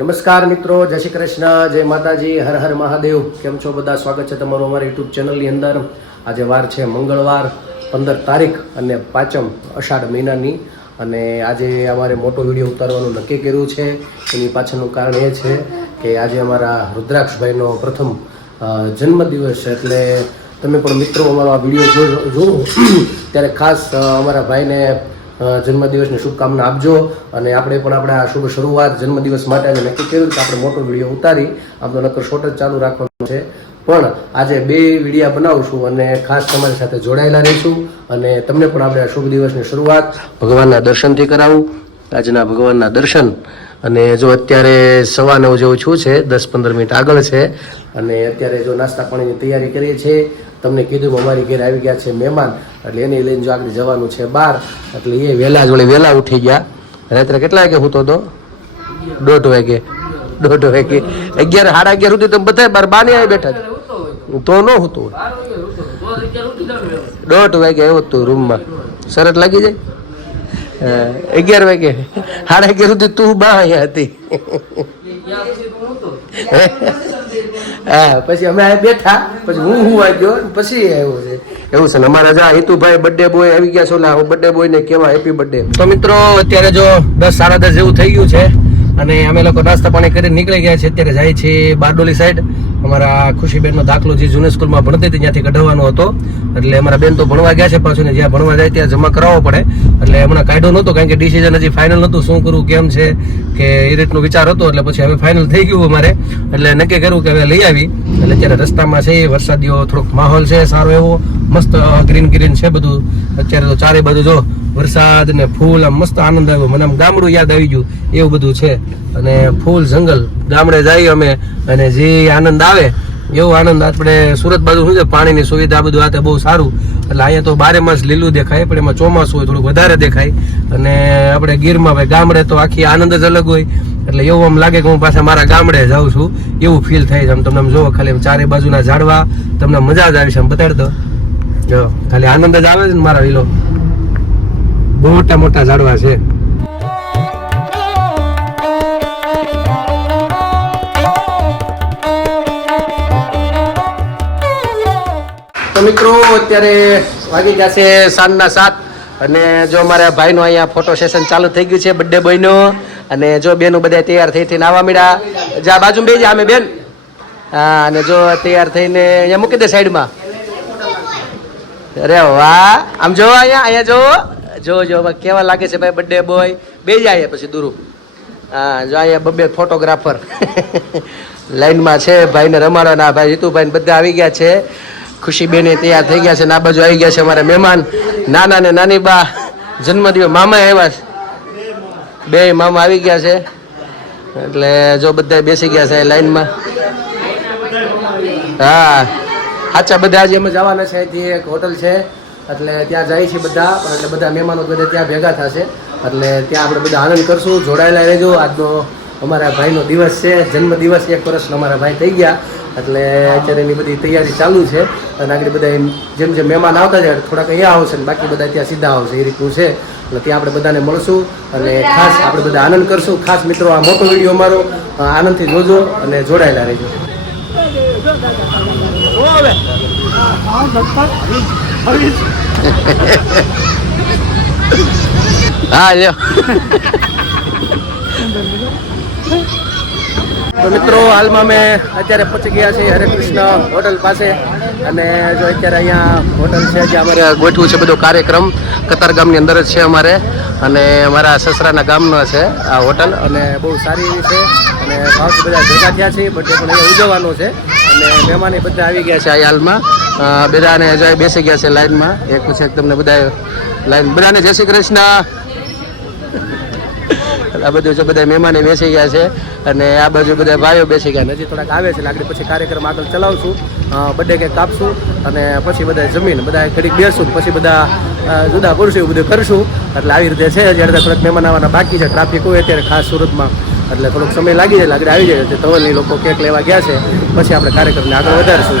નમસ્કાર મિત્રો, જય શ્રી કૃષ્ણ, જય માતાજી, હર હર મહાદેવ. કેમ છો બધા? સ્વાગત છે તમારું અમારી યુટ્યુબ ચેનલની અંદર. આજે વાર છે મંગળવાર, પંદર તારીખ અને પાંચમ અષાઢ મહિનાની. અને આજે અમારે મોટો વીડિયો ઉતારવાનું નક્કી કર્યું છે. એની પાછળનું કારણ એ છે કે આજે અમારા રુદ્રાક્ષભાઈનો પ્રથમ જન્મદિવસ છે. એટલે તમે પણ મિત્રો અમારો આ વીડિયો જોવો. ત્યારે ખાસ અમારા ભાઈને જન્મદિવસની શુભકામના આપજો. અને આપણે પણ આપણે આ શુભ શરૂઆત જન્મદિવસ માટે આજે નક્કી કર્યું કે આપણે મોટો વીડિયો ઉતારી આપણો નક્કર શોર્ટ જ ચાલુ રાખવાનો છે. પણ આજે બે વિડીયા બનાવશું અને ખાસ તમારી સાથે જોડાયેલા રહીશું. અને તમને પણ આપણે આ શુભ દિવસની શરૂઆત ભગવાનના દર્શનથી કરાવું. આજના ભગવાનના દર્શન. અને જો અત્યારે સવા નવ જેવું છું છે, દસ પંદર મિનિટ આગળ છે, અને અત્યારે જો નાસ્તા પાણીની તૈયારી કરીએ છીએ તમને કીધું અમારી ઘેર આવી ગયા છે મહેમાન એટલે એને લઈને જો આગળ જવાનું છે બહાર એટલે એ વહેલા જોડે વહેલા ઉઠી ગયા. રાત્રે કેટલા વાગે હું તો દોઢ વાગે. દોઢ વાગે. અગિયાર સાડા અગિયાર સુધી તમે બધા બાર બાની આવી બેઠા. તો ન હતું દોઢ વાગે આવ્યો તું રૂમમાં. શરત લાગી જાય? અગિયાર વાગે. સાડા અગિયાર સુધી તું બા અહીંયા હતી. હા પછી અમે આ બેઠા. પછી હું હું આવ્યો ગયો પછી આવ્યો છે. એવું છે ને અમારા જા હિતુભાઈ બર્થડે બોય આવી ગયા છે ઓલા બર્થડે બોય ને કેવા હેપી બર્થડે તો મિત્રો અત્યારે જો દસ સાડા દસ જેવું થઈ ગયું છે અને અમે લોકો નાસ્તા પાણી કરીને નીકળી ગયા છે અત્યારે જાય છે બારડોલી સાઈડ અમારા ખુશીબેનનો દાખલો જે જૂની સ્કૂલમાં ભણતી હતી ત્યાંથી કઢાવવાનો હતો. એટલે અમારા બેન તો ભણવા ગયા છે પાછું ને જ્યાં ભણવા જાય ત્યાં જમા કરાવવો પડે. એટલે હમણાં કાયદો નહોતો કારણ કે ડિસિઝન હજી ફાઇનલ નહોતું શું કરવું કેમ છે કે એ રીતનો વિચાર હતો. એટલે પછી હવે ફાઇનલ થઈ ગયું અમારે. એટલે નક્કી કર્યું કે હવે લઈ આવી. એટલે અત્યારે રસ્તામાં છે, વરસાદીઓ થોડોક માહોલ છે, સારો એવો. મસ્ત ગ્રીન ગ્રીન છે બધું. અત્યારે તો ચારે બાજુ જો વરસાદ ને ફૂલ, આમ મસ્ત આનંદ આવ્યો. મને આમ ગામડું યાદ આવી ગયું. એવું બધું છે. અને ફૂલ જંગલ. ગામડે જઈએ અમે અને જે આનંદ આવે, એવો આનંદ. આપણે સુરત બાજુ શું છે? પાણીની સુવિધા બધું આ બહુ સારું. એટલે અહીંયા તો બારે માસ લીલું દેખાય, પણ એમાં ચોમાસું હોય, થોડુંક વધારે દેખાય. અને આપણે ગીરમાં ભાઈ, ગામડે તો આખી આનંદ જ અલગ હોય. એટલે એવું આમ લાગે કે હું પાછા મારા ગામડે જાઉં છું. એવું ફીલ થાય છે. આમ તમને જોવો, ખાલી ચારે બાજુના ઝાડવા. તમને મજા જ આવી છે, આમ બતાડી દો જો, ખાલી આનંદ જ આવે છે ને મારા વિલો બહુ મોટા મોટા ઝાડવા છે. તો મિત્રો, અત્યારે વાગી ગયા છે સાંજના સાત અને જો મારા ભાઈનો અહીંયા ફોટો સેશન ચાલુ થઈ ગયું છે બર્થડે બોયનો અને જો બેનું બધા તૈયાર થઈ થઈને આવવા મળ્યા જા બાજુ બે અમે બેન. હા, અને જો તૈયાર થઈને અહીંયા મૂકી દે સાઈડમાં. અરે વાહ, આમ જો અહીંયા અહીંયા જો. જો જો કેવા લાગે છે ભાઈ બર્થડે બોય બે જાય પછી દૂરું. હા, જો અહીંયા બબે ફોટોગ્રાફર લાઈનમાં છે, ભાઈને રમાડવાના ભાઈ જીતુભાઈ બધા આવી ગયા છે. ખુશીબેને તૈયાર થઈ ગયા છે ના બાજુ આવી ગયા છે અમારા મહેમાન. નાના ને નાની બા જન્મદિવસ મામા આવ્યા છે. બે મામા આવી ગયા છે. એટલે જો બધા બેસી ગયા છે લાઈનમાં. હા, સાચા બધા આજે અમે જવાના છે. અહીંથી એક હોટલ છે. એટલે ત્યાં જાય છે બધા. એટલે બધા મહેમાનો બધા ત્યાં ભેગા થશે. એટલે ત્યાં આપણે બધા આનંદ કરશું. જોડાયેલા રહેજો. આજનો અમારા ભાઈનો દિવસ છે. જન્મ દિવસ એક વર્ષનો અમારા ભાઈ થઈ ગયા. એટલે અત્યારે એની બધી તૈયારી ચાલુ છે. અને આગળ બધા એમ જેમ જેમ મહેમાન આવતા જાય, થોડાક અહીંયા આવશે ને બાકી બધા ત્યાં સીધા આવશે. એ રીતનું છે. એટલે ત્યાં આપણે બધાને મળશું અને ખાસ આપણે બધા આનંદ કરશું. ખાસ મિત્રો, આ મોટો વીડિયો અમારો આનંદથી જોજો અને જોડાયેલા રહેજો. હા, લ્યો. તો મિત્રો, હાલમાં અમે અત્યારે પહોંચી ગયા છીએ હરે કૃષ્ણ હોટલ પાસે અને જો અત્યારે અહીંયા હોટલ છે જે અમારે ગોઠવું છે બધો કાર્યક્રમ, કતાર ગામની અંદર જ છે અમારે અને અમારા સસરાના ગામનો છે આ હોટલ અને બહુ સારી એવી છે અને ભાવથી બધા ભેગા થયા છે બર્થડે પણ અહીંયા ઉજવવાનો છે અને મહેમાન બધા આવી ગયા છે આ હાલમાં. બધાને જો બેસી ગયા છે લાઈનમાં. એક પછી એક તમને બધા લાઈન બધાને જય શ્રી કૃષ્ણ. આ બધું જો બધા મહેમાને બેસી ગયા છે અને આ બાજુ બધા ભાઈઓ બેસી ગયા. હજી થોડાક આવે છે આગળ પછી કાર્યક્રમ આગળ ચલાવશું. બર્થડે કેક કાપશું અને પછી બધા જમીન, બધા ઘડીક બેસું પછી બધા જુદા કરશું એવું બધું કરશું. એટલે આવી રીતે છે જ્યારે થોડાક મહેમાન આવવાના બાકી છે. ટ્રાફિક હોય અત્યારે ખાસ સુરતમાં. એટલે થોડોક સમય લાગી જાય આગળ આવી જાય. તો તવલની લોકો કેક લેવા ગયા છે. પછી આપણે કાર્યક્રમને આગળ વધારશું.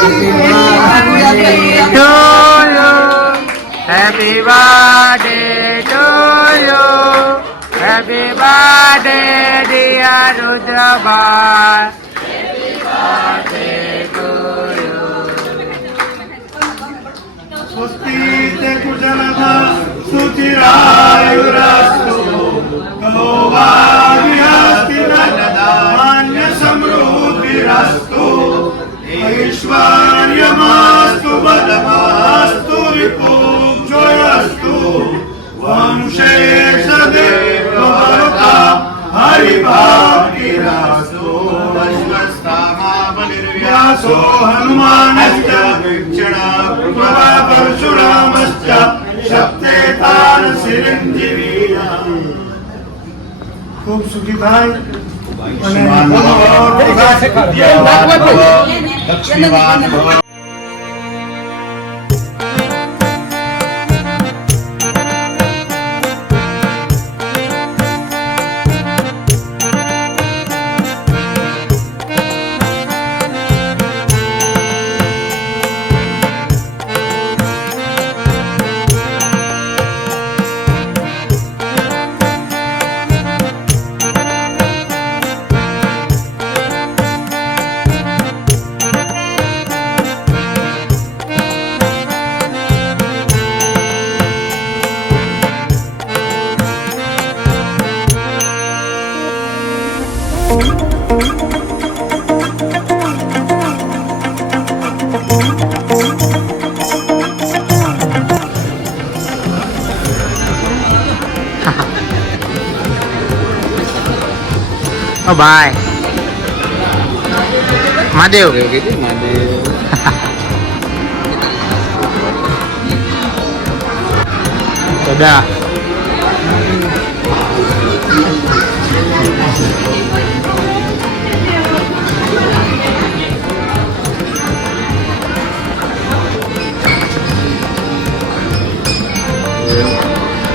to you. Happy birthday to you. Happy birthday, dear Rudra Rudrabai. Happy birthday to you. Swastite kujalama suchirayurastu. Govagyastirat. हनुमानश्च वीक्षणा परशुरामश्च शक्ते तान चिरंजीवी ખૂબ સુખી થાય અને લક્ષ્મીવાન ભવ ઓ ભાઈ મહાદેવ દાદા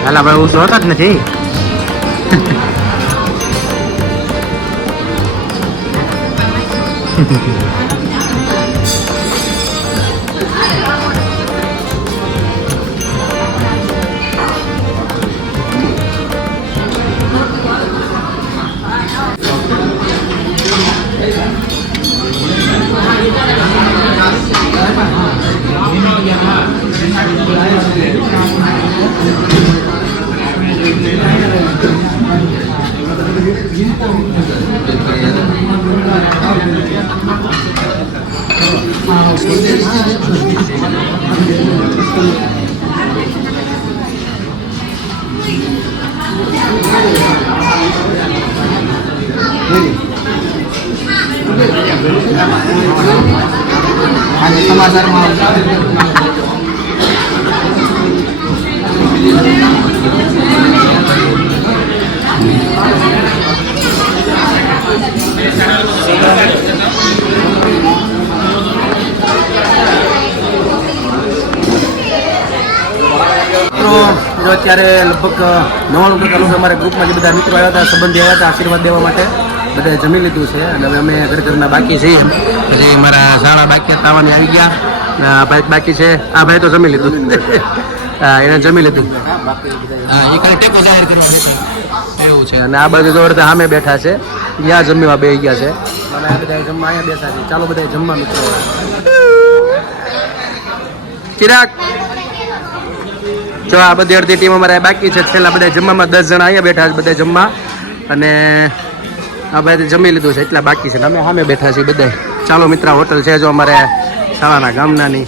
હાલા ભાઈ હું જોતા જ નથી 对对对 સમાચારમાં અત્યારે લગભગ નવાણું ટકા લોકો અમારા ગ્રુપમાં જે બધા મિત્રો આવ્યા હતા, સંબંધી આવ્યા હતા આશીર્વાદ દેવા માટે. બધાએ જમી લીધું છે અને હવે અમે ઘર ઘરના બાકી છીએ. પછી મારા શાળા બાકી તાવાની આવી ગયા. આ ભાઈ બાકી છે. આ ભાઈ તો જમી લીધું. હા, એને જમી લીધું. એવું છે. અને આ બાજુ તો અડધા સામે બેઠા છે. ત્યાં જમવા બે ગયા છે. અને બધા જમવા અહીંયા બેઠા છે. ચાલો બધા જમવા મિત્રો. ચિરાગ. જો આ બધી અડધી ટીમ અમારે બાકી છે. છેલ્લા બધા જમવામાં દસ જણા અહીંયા બેઠા છે બધા જમવા. અને આ ભાઈ જમી લીધું છે, એટલા બાકી છે અમે સામે બેઠા છીએ બધા ચાલો મિત્ર હોટલ છે, જો અમારે શાળાના ગામનાની